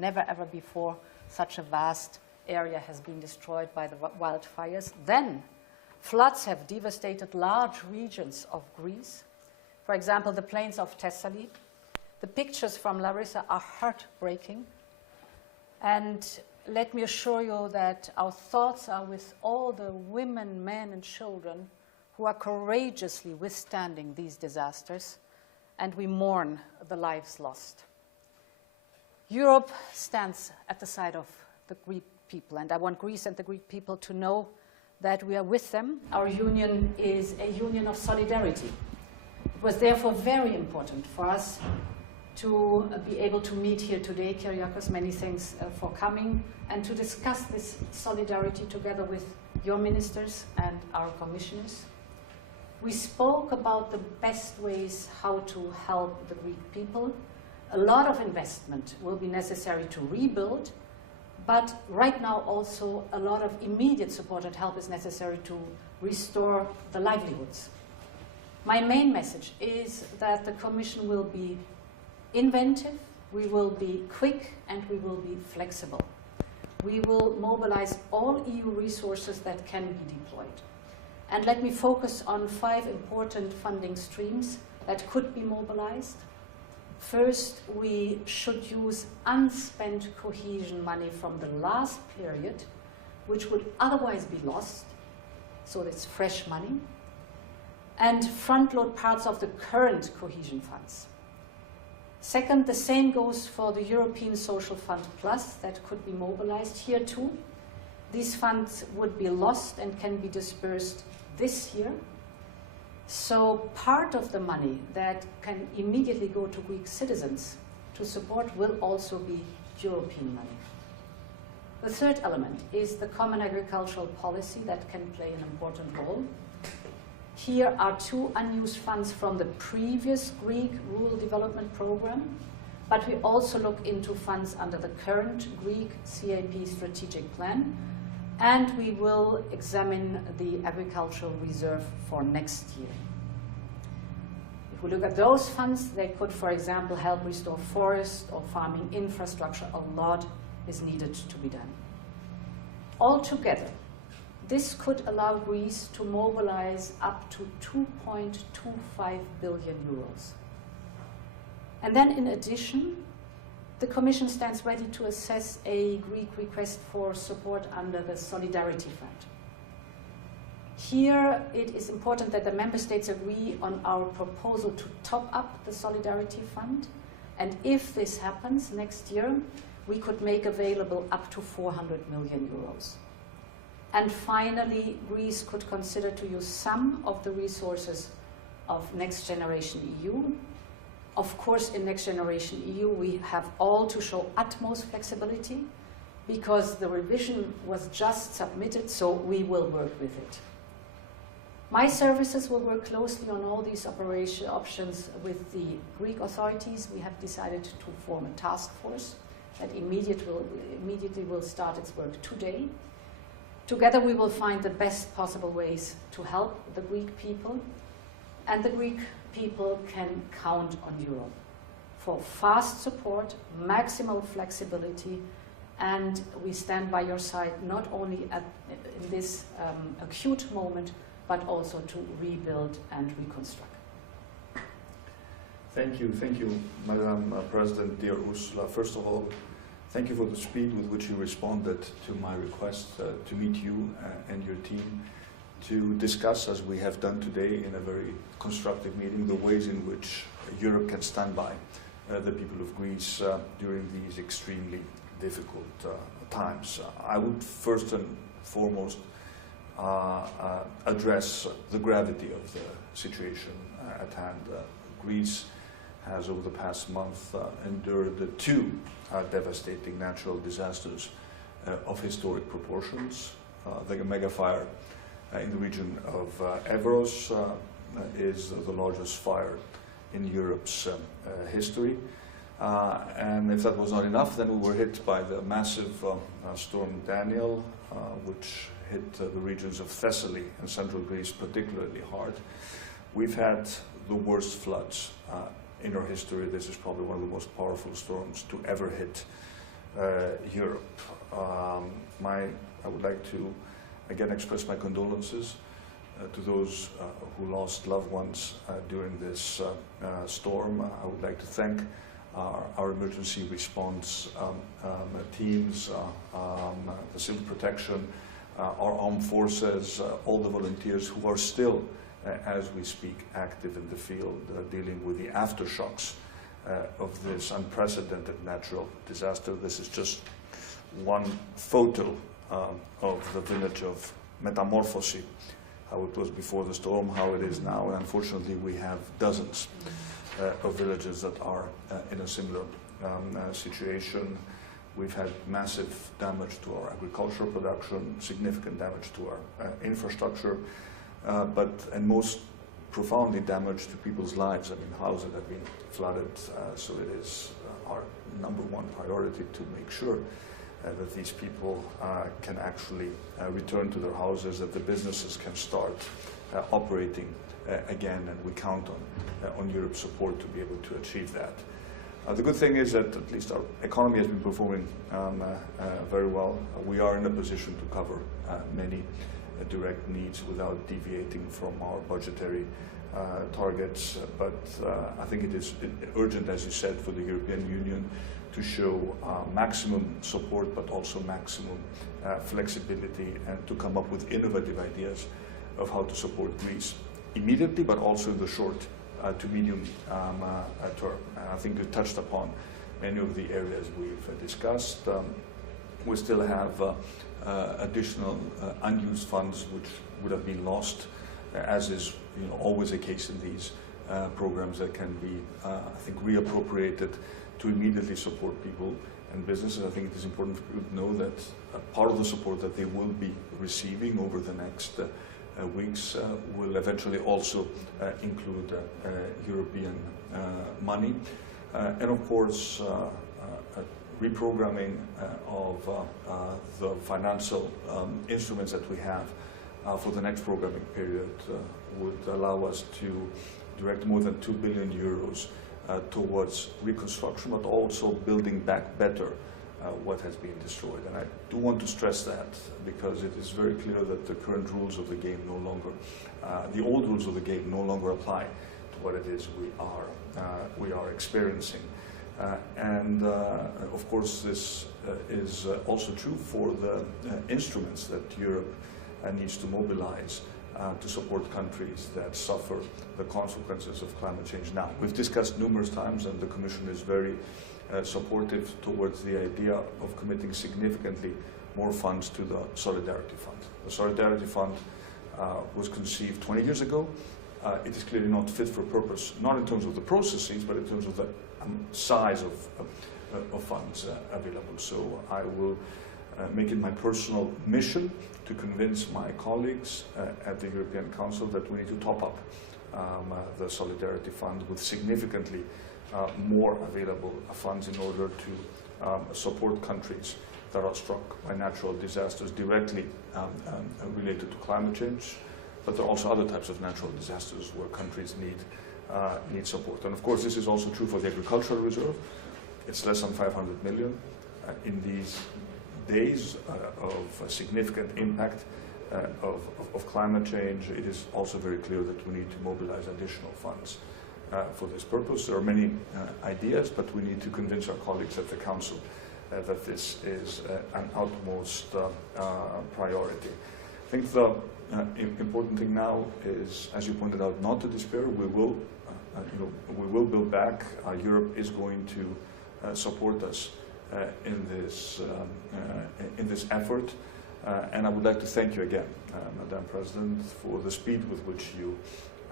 Never ever before such a vast area has been destroyed by the wildfires. Then floods have devastated large regions of Greece. For example, the plains of Thessaly. The pictures from Larissa are heartbreaking. And let me assure you that our thoughts are with all the women, men, and children who are courageously withstanding these disasters, and we mourn the lives lost. Europe stands at the side of the Greek people, and I want Greece and the Greek people to know that we are with them. Our union is a union of solidarity. It was therefore very important for us to be able to meet here today. Kyriakos, many thanks for coming, and to discuss this solidarity together with your ministers and our commissioners. We spoke about the best ways how to help the Greek people. A lot of investment will be necessary to rebuild, but right now also a lot of immediate support and help is necessary to restore the livelihoods. My main message is that the Commission will be inventive, we will be quick, and we will be flexible. We will mobilize all EU resources that can be deployed. And let me focus on 5 important funding streams that could be mobilized. First, we should use unspent cohesion money from the last period, which would otherwise be lost, so that's fresh money, and front-load parts of the current cohesion funds. Second, the same goes for the European Social Fund Plus that could be mobilized here too. These funds would be lost and can be dispersed this year. So part of the money that can immediately go to Greek citizens to support will also be European money. The third element is the common agricultural policy that can play an important role. Here are 2 unused funds from the previous Greek Rural Development Program, but we also look into funds under the current Greek CAP strategic plan, and we will examine the agricultural reserve for next year. If we look at those funds, they could, for example, help restore forest or farming infrastructure. A lot is needed to be done. Altogether, this could allow Greece to mobilize up to 2.25 billion euros. And then in addition, the Commission stands ready to assess a Greek request for support under the Solidarity Fund. Here, it is important that the Member States agree on our proposal to top up the Solidarity Fund. And if this happens next year, we could make available up to 400 million euros. And finally, Greece could consider to use some of the resources of Next Generation EU. Of course, in Next Generation EU, we have all to show utmost flexibility because the revision was just submitted, so we will work with it. My services will work closely on all these options with the Greek authorities. We have decided to form a task force that immediately will start its work today. Together we will find the best possible ways to help the Greek people, and the Greek people can count on Europe for fast support, maximal flexibility, and we stand by your side not only in this acute moment, but also to rebuild and reconstruct. Thank you, Madam President, dear Ursula. First of all, thank you for the speed with which you responded to my request to meet you and your team to discuss, as we have done today in a very constructive meeting, the ways in which Europe can stand by the people of Greece during these extremely difficult times. I would first and foremost address the gravity of the situation at hand. Greece has, over the past month, endured 2 devastating natural disasters of historic proportions. The mega fire in the region of Evros is the largest fire in Europe's history. And if that was not enough, then we were hit by the massive storm Daniel, which hit the regions of Thessaly and central Greece particularly hard. We've had the worst floods in our history. This is probably one of the most powerful storms to ever hit Europe. I would like to again express my condolences to those who lost loved ones during this storm. I would like to thank our emergency response teams, the civil protection, our armed forces, all the volunteers who are still, as we speak, active in the field, dealing with the aftershocks of this unprecedented natural disaster. This is just one photo of the village of Metamorphosi, how it was before the storm, how it is now, and unfortunately we have dozens of villages that are in a similar situation. We've had massive damage to our agricultural production, significant damage to our infrastructure, and most profoundly damage to people's lives. I mean, houses have been flooded, so it is our number one priority to make sure that these people can actually return to their houses, that the businesses can start operating again, and we count on Europe's support to be able to achieve that. The good thing is that at least our economy has been performing very well. We are in a position to cover many direct needs without deviating from our budgetary targets, but I think it is urgent, as you said, for the European Union to show maximum support, but also maximum flexibility, and to come up with innovative ideas of how to support Greece immediately, but also in the short to medium term. I think you touched upon many of the areas we've discussed. We still have additional unused funds which would have been lost, as is always the case in these programs, that can be, I think, reappropriated to immediately support people and businesses. I think it is important for people to know that part of the support that they will be receiving over the next weeks will eventually also include European money. And of course, reprogramming of the financial instruments that we have for the next programming period would allow us to direct more than 2 billion euros towards reconstruction, but also building back better what has been destroyed. And I do want to stress that, because it is very clear that the current rules of the game no longer, the old rules of the game no longer apply to what it is we are experiencing. And of course, this is also true for the instruments that Europe needs to mobilize to support countries that suffer the consequences of climate change now. We've discussed numerous times, and the Commission is very supportive towards the idea of committing significantly more funds to the Solidarity Fund. The Solidarity Fund was conceived 20 years ago. It is clearly not fit for purpose, not in terms of the processes, but in terms of the size of funds available. So I will make it my personal mission to convince my colleagues at the European Council that we need to top up the Solidarity Fund with significantly more available funds in order to support countries that are struck by natural disasters directly related to climate change, but there are also other types of natural disasters where countries need support. And of course, this is also true for the agricultural reserve. It's less than 500 million. In these days of significant impact of climate change, it is also very clear that we need to mobilize additional funds for this purpose. There are many ideas, but we need to convince our colleagues at the Council that this is an utmost priority. I think the important thing now is, as you pointed out, not to despair. We will build back. Europe is going to support us in this effort. And I would like to thank you again, Madam President, for the speed with which you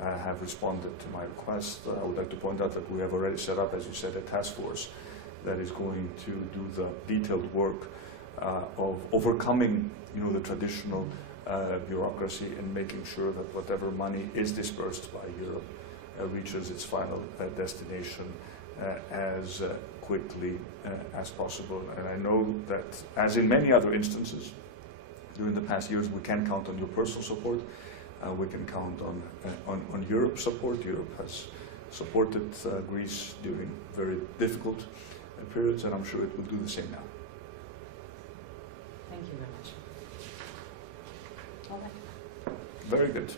have responded to my request. I would like to point out that we have already set up, as you said, a task force that is going to do the detailed work of overcoming, the traditional bureaucracy and making sure that whatever money is dispersed by Europe reaches its final destination as quickly as possible. And I know that, as in many other instances during the past years, we can count on your personal support. We can count on Europe's support. Europe has supported Greece during very difficult periods, and I'm sure it will do the same now. Very good.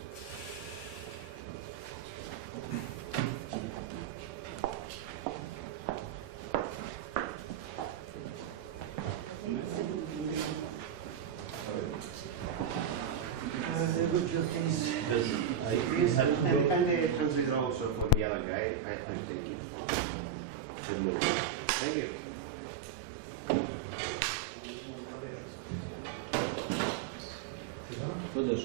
And the translator also for the other guy, I take it. Thank you. Todos.